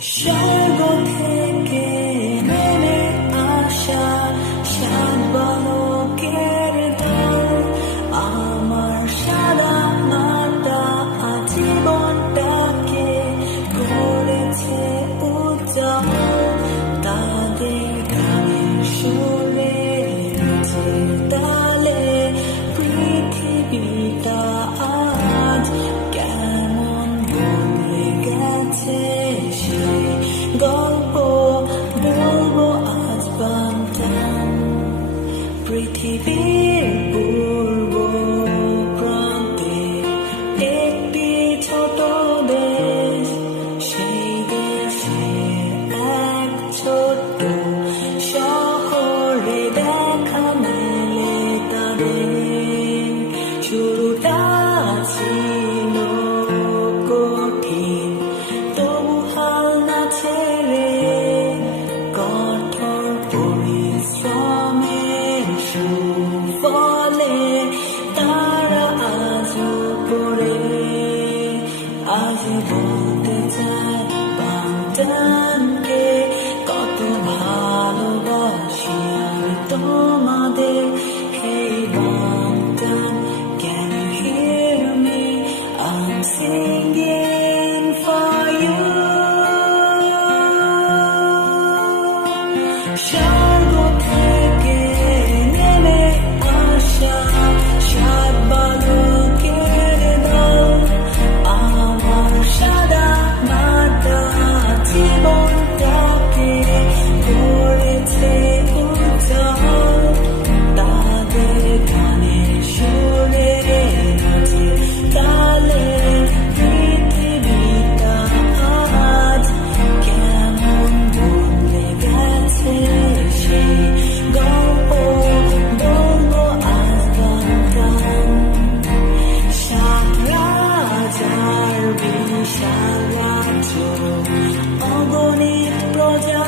স্বর্গ থেকে নেমে আসা সাত বালকের দল আমার সাদা মাটা জীবনটাকে করেছে উজ্জ্বল তাদের গানের সুরে তালে পৃথিবীটা আজ কেমন বদলে গেছে সেই গল্প বলবো আজ বান্তাম পৃথিবীর পূর্ব প্রান্তে একটি ছোট দেশ সেই দেশে এক ছোট্ট শহরে দেখা মেলে তাদের শুরুটা ছিল কঠিন তবু হাল না ছেড়ে কঠোর পরিশ্রমের সুফলে তারা আজও করে আজ বলতে চায় বান্টানকে কত ভালোবাসি আমি তোমাদের Hey Bantan, can you hear me? I'm singing for you. স্বর্গ থেকে নেমে আসা সাত বালকের দল আমার সাদা মাটা জীবনটাকে করেছে উজ্জ্বল তাদের গানের সুরে নাচে তালে পৃথিবীটা আজ কেমন বদলে গেছে সেই গল্প বলবো আজ বান্তাম সাত রাজার বিশাল রাজ্য অগণিত প্রজা